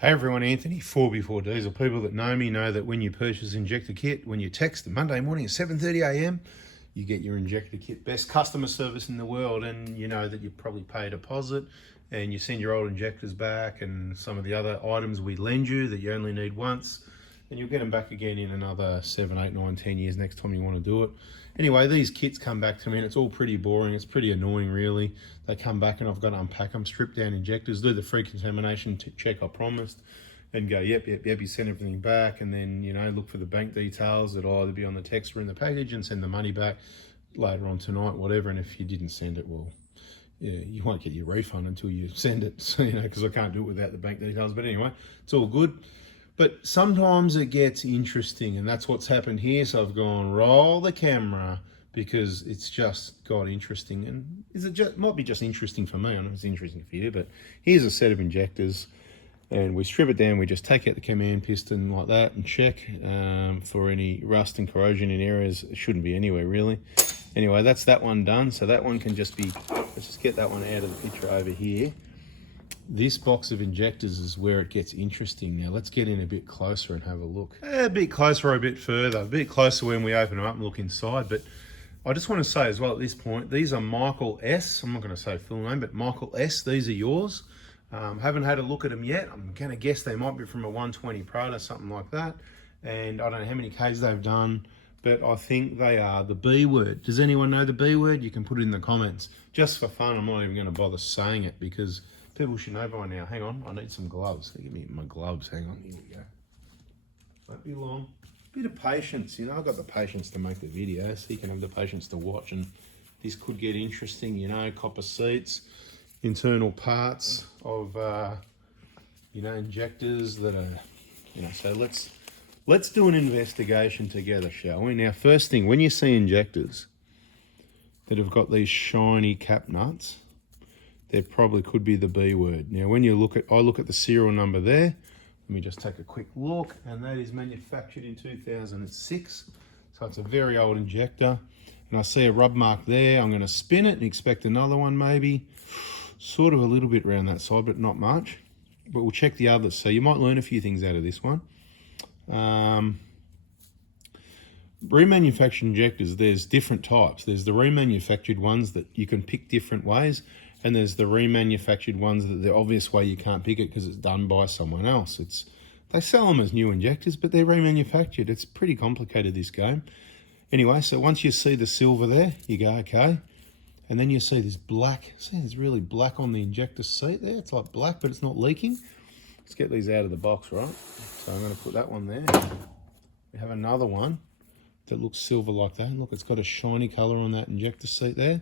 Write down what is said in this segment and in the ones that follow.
Hey everyone, Anthony, 4B4 Diesel. People that know me know that when you purchase injector kit, when you text Monday morning at 7:30 a.m, you get your injector kit. Best customer service in the world, and you know that you probably pay a deposit and you send your old injectors back and some of the other items we lend you that you only need once, and you'll get them back again in another 7, 8, 9, 10 years next time you want to do it. Anyway, these kits come back to me and it's all pretty boring. It's pretty annoying, really. They come back and I've got to unpack them, strip down injectors, do the free contamination check I promised, and go, yep, you send everything back, and then, you know, look for the bank details that'll either be on the text or in the package, and send the money back later on tonight, whatever. And if you didn't send it, well, yeah, you won't get your refund until you send it, so, you know, because I can't do it without the bank details. But anyway, it's all good. But sometimes it gets interesting, and that's what's happened here. So I've gone, roll the camera, because it's just got interesting. And might be just interesting for me. I know it's interesting for you, but here's a set of injectors, and we strip it down. We just take out the command piston like that and check for any rust and corrosion in areas. It shouldn't be anywhere, really. Anyway, that's that one done. So that one can just be, let's just get that one out of the picture over here. This box of injectors is where it gets interesting. Now let's get in a bit closer and have a look. A bit closer or a bit further. A bit closer when we open them up and look inside. But I just want to say as well at this point, these are Michael S. I'm not going to say full name, but Michael S. These are yours. Haven't had a look at them yet. I'm going to guess they might be from a 120 Pro or something like that. And I don't know how many Ks they've done, but I think they are the B word. Does anyone know the B word? You can put it in the comments. Just for fun, I'm not even going to bother saying it because people should know by now. Hang on, I need some gloves. Give me my gloves. Hang on, here we go. Won't be long. Bit of patience, you know. I've got the patience to make the video, so you can have the patience to watch. And this could get interesting, you know. Copper seats, internal parts of, you know, injectors that are, you know. So let's do an investigation together, shall we? Now, first thing, when you see injectors that have got these shiny cap nuts, there probably could be the B word. Now, when you look at, I look at the serial number there. Let me just take a quick look, and that is manufactured in 2006. So it's a very old injector. And I see a rub mark there. I'm going to spin it and expect another one maybe. Sort of a little bit around that side, but not much. But we'll check the others. So you might learn a few things out of this one. Remanufactured injectors, there's different types. There's the remanufactured ones that you can pick different ways, and there's the remanufactured ones that the obvious way you can't pick it because it's done by someone else. They sell them as new injectors, but they're remanufactured. It's pretty complicated, this game. Anyway, so once you see the silver there, you go, okay. And then you see this black. See, there's really black on the injector seat there. It's like black, but it's not leaking. Let's get these out of the box, right? So I'm going to put that one there. We have another one that looks silver like that. Look, it's got a shiny color on that injector seat there.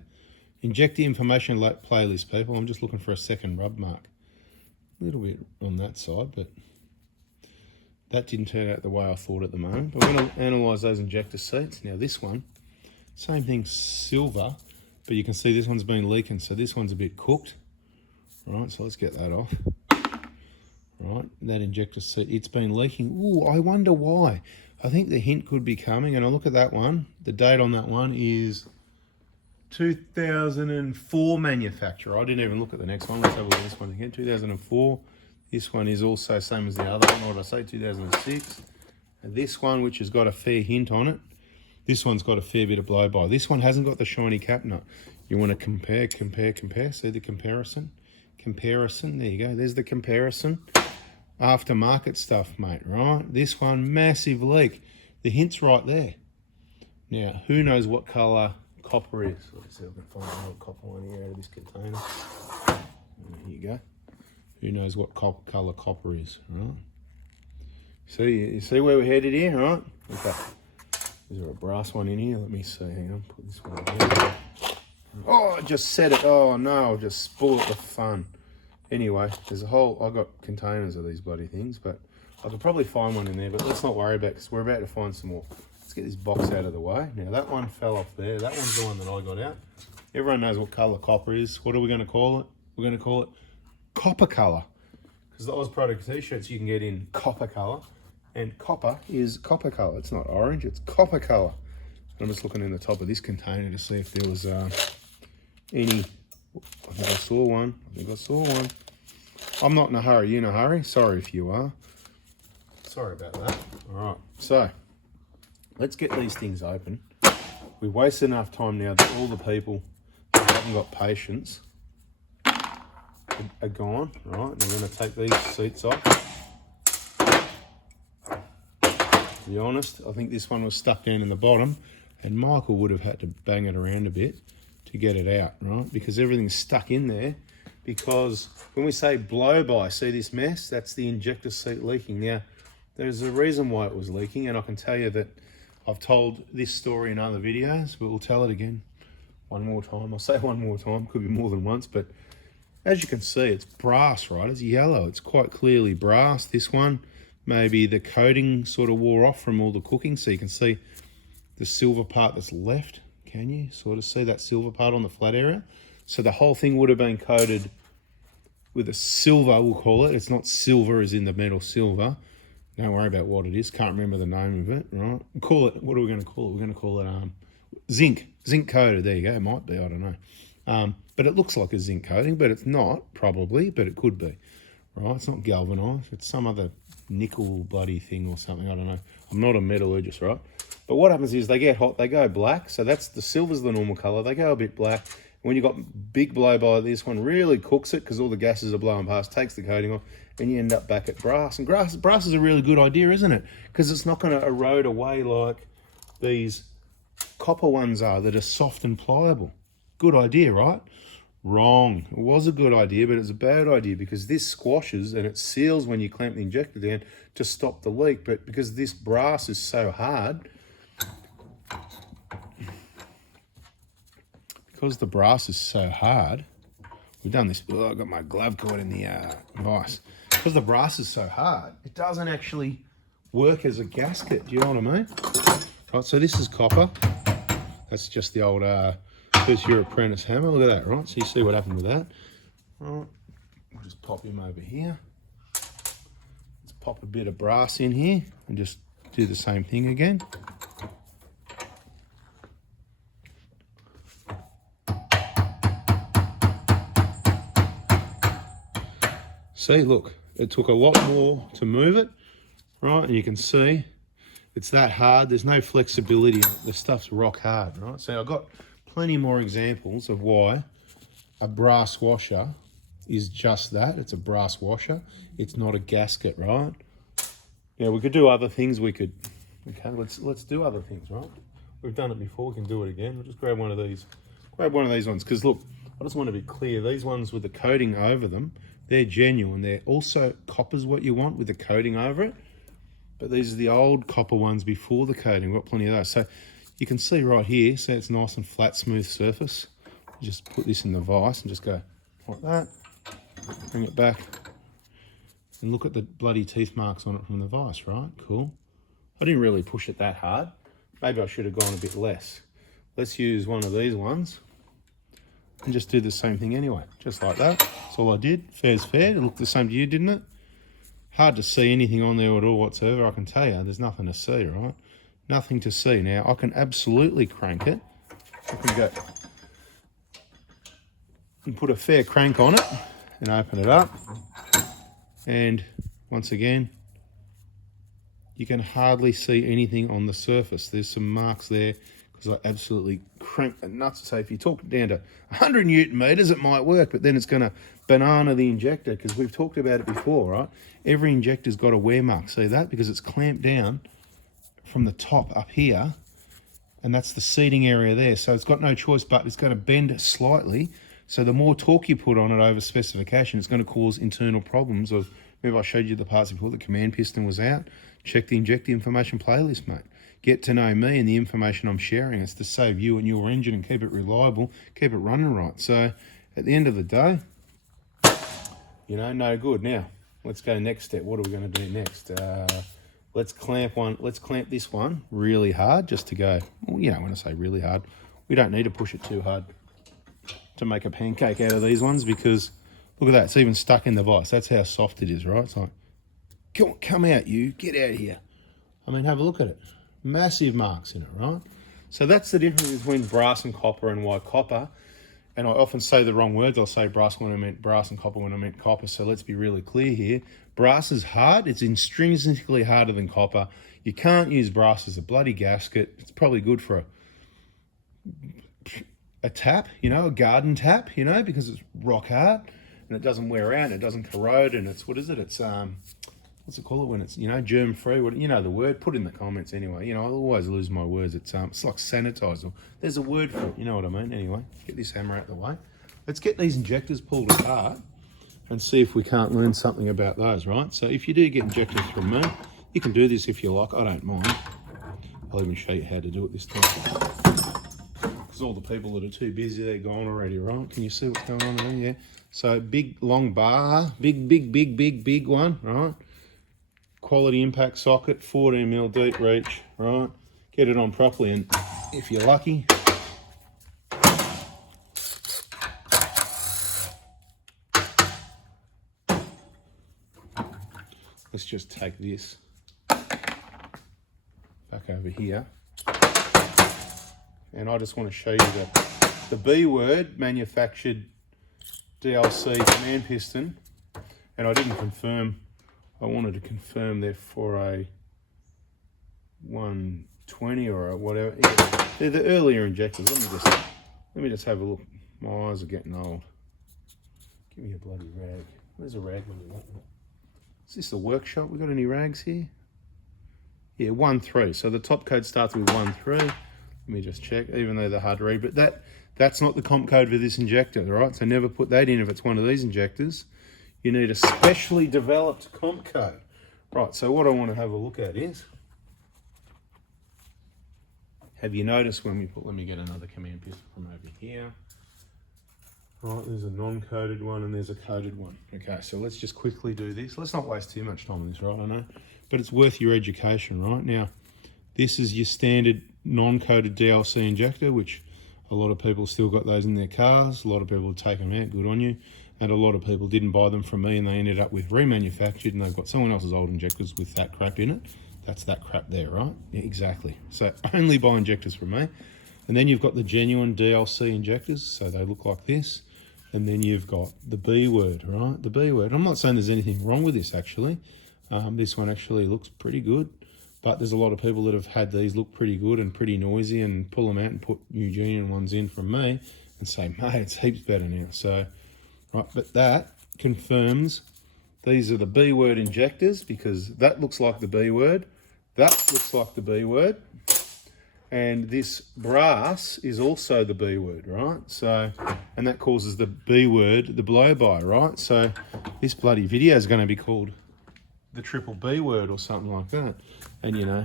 Injector information playlist, people. I'm just looking for a second rub mark. A little bit on that side, but that didn't turn out the way I thought at the moment. But we're going to analyse those injector seats. Now this one, same thing, silver, but you can see this one's been leaking, so this one's a bit cooked. Right, so let's get that off. Right, that injector seat, it's been leaking. Ooh, I wonder why. I think the hint could be coming, and I look at that one. The date on that one is 2004 manufacturer. I didn't even look at the next one. Let's have a look at this one again. 2004. This one is also same as the other one. What did I say? 2006. And this one, which has got a fair hint on it, this one's got a fair bit of blow by. This one hasn't got the shiny cap nut. You want to compare. See the comparison? Comparison. There you go. There's the comparison. Aftermarket stuff, mate, right? This one, massive leak. The hint's right there. Now, who knows what colour copper is? Let's see if I can find another copper one here out of this container. There you go. Who knows what colour copper is, right? You see where we're headed here, right? Okay. Is there a brass one in here? Let me see. Hang on. Put this one in. Oh, I just set it. Oh no, I've just spoiled the fun. Anyway, there's a whole, I've got containers of these bloody things, but I could probably find one in there, but let's not worry about it because we're about to find some more. Let's get this box out of the way. Now that one fell off there. That one's the one that I got out. Everyone knows what colour copper is. What are we going to call it? We're going to call it copper colour, because the Oz Product t-shirts you can get in copper colour, and copper is copper colour. It's not orange, it's copper colour. I'm just looking in the top of this container to see if there was any. I think I saw one. I'm not in a hurry. You in a hurry? Sorry if you are. Sorry about that. All right, so let's get these things open. We've wasted enough time now that all the people that haven't got patience are gone, right? And we're going to take these seats off. To be honest, I think this one was stuck down in the bottom, and Michael would have had to bang it around a bit to get it out, right? Because everything's stuck in there. Because when we say blow by, see this mess? That's the injector seat leaking. Now, there's a reason why it was leaking, and I can tell you that I've told this story in other videos, but we'll tell it again one more time. I'll say one more time, could be more than once, but as you can see, it's brass, right? It's yellow. It's quite clearly brass. This one, maybe the coating sort of wore off from all the cooking, so you can see the silver part that's left. Can you sort of see that silver part on the flat area? So the whole thing would have been coated with a silver, we'll call it. It's not silver as in the metal silver. Don't worry about what it is. Can't remember the name of it, right? We'll call it, what are we going to call it? We're going to call it zinc coated. There you go. It might be, I don't know. But it looks like a zinc coating, but it's not, probably, but it could be, right? It's not galvanized. It's some other nickel bloody thing or something. I don't know. I'm not a metallurgist, right? But what happens is they get hot, they go black. So that's the silver's the normal color. They go a bit black. When you've got big blow by, this one really cooks it because all the gases are blowing past, takes the coating off, and you end up back at brass. And brass is a really good idea, isn't it? Because it's not going to erode away like these copper ones are that are soft and pliable. Good idea, right? Wrong. It was a good idea, but it's a bad idea because this squashes and it seals when you clamp the injector down to stop the leak. But because this brass is so hard, we've done this. Oh, I've got my glove caught in the vise. Because the brass is so hard, it doesn't actually work as a gasket. Do you know what I mean? Right, so this is copper. That's just the old first year apprentice hammer. Look at that, right? So you see what happened with that. Right, we'll just pop him over here. Let's pop a bit of brass in here and just do the same thing again. See, look, it took a lot more to move it, right? And you can see it's that hard. There's no flexibility. The stuff's rock hard, right? So I've got plenty more examples of why a brass washer is just that. It's a brass washer. It's not a gasket, right? Yeah, we could do other things. Okay, let's do other things, right? We've done it before. We can do it again. We'll just grab one of these. Grab one of these ones because look, I just want to be clear. These ones with the coating over them, they're genuine. They're also copper's what you want with the coating over it. But these are the old copper ones before the coating. We've got plenty of those. So you can see right here, so it's nice and flat, smooth surface. You just put this in the vise and just go like that. Bring it back. And look at the bloody teeth marks on it from the vise, right? Cool. I didn't really push it that hard. Maybe I should have gone a bit less. Let's use one of these ones and just do the same thing anyway, just like that. That's all I did. Fair's fair. It looked the same to you, didn't it? Hard to see anything on there at all whatsoever. I can tell you, there's nothing to see, right? Nothing to see. Now, I can absolutely crank it. I can go and put a fair crank on it and open it up. And once again, you can hardly see anything on the surface. There's some marks there because I absolutely cranked the nuts. So if you talk it down to 100 Newton meters, it might work, but then it's going to banana the injector because we've talked about it before, right? Every injector's got a wear mark. See that? Because it's clamped down from the top up here, and that's the seating area there. So it's got no choice, but it's going to bend slightly. So the more torque you put on it over specification, it's going to cause internal problems. Of remember I showed you the parts before, the command piston was out. Check the injector information playlist, mate. Get to know me and the information I'm sharing. It's to save you and your engine and keep it reliable, keep it running right. So at the end of the day, you know, no good. Now, let's go next step. What are we going to do next? Let's clamp this one really hard just to go, well, you know, when I say really hard, we don't need to push it too hard to make a pancake out of these ones because look at that. It's even stuck in the vise. That's how soft it is, right? It's like, come out, you. Get out of here. I mean, have a look at it. Massive marks in it, right? So that's the difference between brass and copper and why copper and I often say the wrong words. I'll say brass when I meant brass and copper when I meant copper. So let's be really clear here. Brass is hard. It's intrinsically harder than copper. You can't use brass as a bloody gasket. It's probably good for a tap, you know, a garden tap, you know, because it's rock hard and it doesn't wear out and it doesn't corrode, and it's, what is it? It's, what's it called it when it's, you know, germ free? What, you know the word? Put it in the comments anyway. You know, I always lose my words. It's like sanitizer. There's a word for it. You know what I mean? Anyway, get this hammer out the way. Let's get these injectors pulled apart and see if we can't learn something about those, right? So if you do get injectors from me, you can do this if you like. I don't mind. I'll even show you how to do it this time. Because all the people that are too busy, they're gone already, right? Can you see what's going on there? Yeah. So big, long bar, big one, right? Quality impact socket, 14mm deep reach, right? Get it on properly, and if you're lucky, let's just take this back over here. And I just want to show you the B word manufactured DLC command piston. And I didn't confirm, I wanted to confirm they're for a 120 or a whatever. Yeah, they're the earlier injectors. Let me just have a look. My eyes are getting old. Give me a bloody rag. Where's a rag when you want one? Is this the workshop? We got any rags here? Yeah, 1.3. So the top code starts with 1.3. Let me just check, even though they're hard to read. But that's not the comp code for this injector, right? So never put that in if it's one of these injectors. You need a specially developed comp code. Right, so what I want to have a look at is, have you noticed when we put, let me get another command piston from over here. Right, there's a non-coded one and there's a coded one. Okay, so let's just quickly do this. Let's not waste too much time on this, right? I know, but it's worth your education, right? Now, this is your standard non-coded DLC injector, which a lot of people still got those in their cars. A lot of people have taken them out, good on you. And a lot of people didn't buy them from me and they ended up with remanufactured and they've got someone else's old injectors with that crap in it. That's that crap there, right? Yeah, exactly. So only buy injectors from me. And then you've got the genuine DLC injectors, so they look like this. And then you've got the B word, right? The B word. I'm not saying there's anything wrong with this, actually. This one actually looks pretty good. But there's a lot of people that have had these look pretty good and pretty noisy and pull them out and put new genuine ones in from me and say, mate, it's heaps better now. So, right, but that confirms these are the B word injectors, because that looks like the B word. That looks like the B word. And this brass is also the B word, right? So, and that causes the B word, the blow-by, right? So this bloody video is going to be called the triple B word or something like that. And, you know,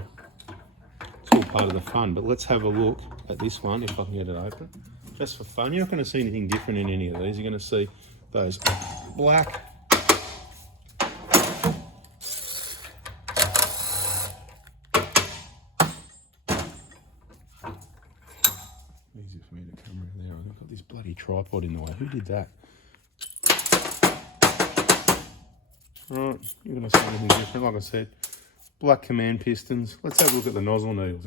it's all part of the fun. But let's have a look at this one, if I can get it open. Just for fun. You're not going to see anything different in any of these. You're going to see those black easy for me to come around there. I've got this bloody tripod in the way. Who did that? Right, you're going to see anything different. Like I said, black command pistons. Let's have a look at the nozzle needles.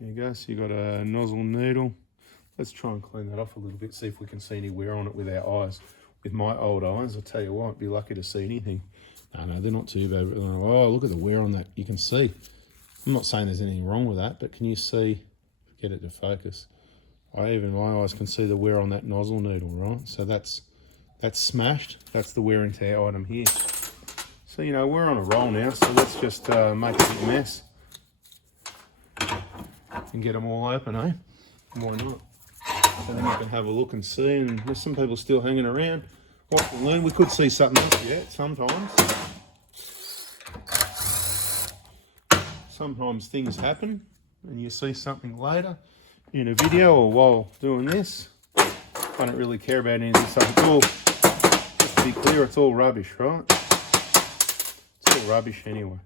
There you go. So you got a nozzle needle. Let's try and clean that off a little bit, see if we can see any wear on it with our eyes. With my old eyes, I'll tell you what, I'd be lucky to see anything. No, they're not too bad. Oh, look at the wear on that. You can see. I'm not saying there's anything wrong with that, but can you see? Get it to focus. Even my eyes can see the wear on that nozzle needle, right? So that's smashed. That's the wear and tear item here. So, you know, we're on a roll now, so let's just make a big mess and get them all open, eh? Why not? So then you can have a look and see, and there's some people still hanging around. Watch and learn. We could see something else yet, sometimes. Sometimes things happen, and you see something later in a video or while doing this. I don't really care about any of this stuff. It's all, just to be clear, it's all rubbish, right? It's all rubbish anyway.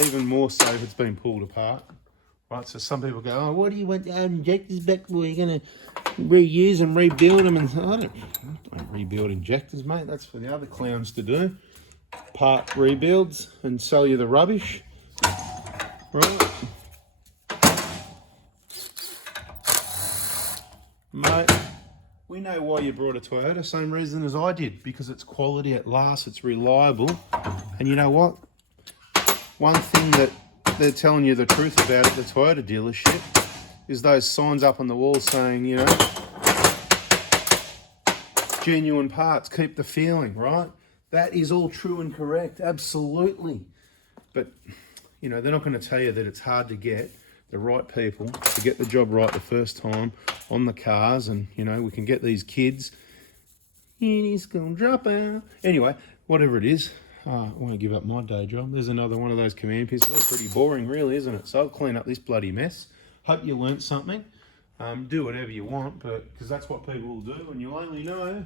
Even more so if it's been pulled apart. Right, so some people go, oh, what do you want injectors back for? You're going to reuse and rebuild them? And I don't rebuild injectors, mate. That's for the other clowns to do. Part rebuilds and sell you the rubbish. Right. Mate, we know why you brought a Toyota, same reason as I did, because it's quality, it lasts, it's reliable. And you know what? One thing that they're telling you the truth about at the Toyota dealership is those signs up on the wall saying, you know, genuine parts, keep the feeling, right? That is all true and correct, absolutely. But, you know, they're not going to tell you that it's hard to get the right people to get the job right the first time on the cars. And, you know, we can get these kids, and he's going to drop out. Anyway, whatever it is, I won't give up my day job. There's another one of those command pieces. It's pretty boring, really, isn't it? So I'll clean up this bloody mess. Hope you learnt something. Do whatever you want, but because that's what people will do, and you'll only know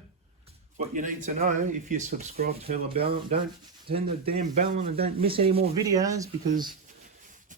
what you need to know if you subscribe to the bell. Don't turn the damn bell on and don't miss any more videos, because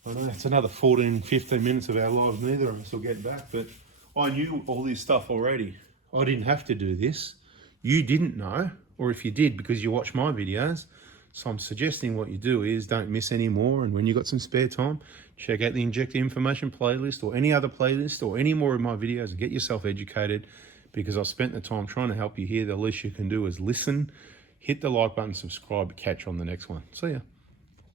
I know it's another 14, 15 minutes of our lives neither of us will get back. But I knew all this stuff already. I didn't have to do this. You didn't know, or if you did because you watch my videos. So I'm suggesting what you do is don't miss any more, and when you've got some spare time, check out the Injector Information playlist or any other playlist or any more of my videos and get yourself educated, because I've spent the time trying to help you here. The least you can do is listen, hit the like button, subscribe, catch you on the next one. See ya.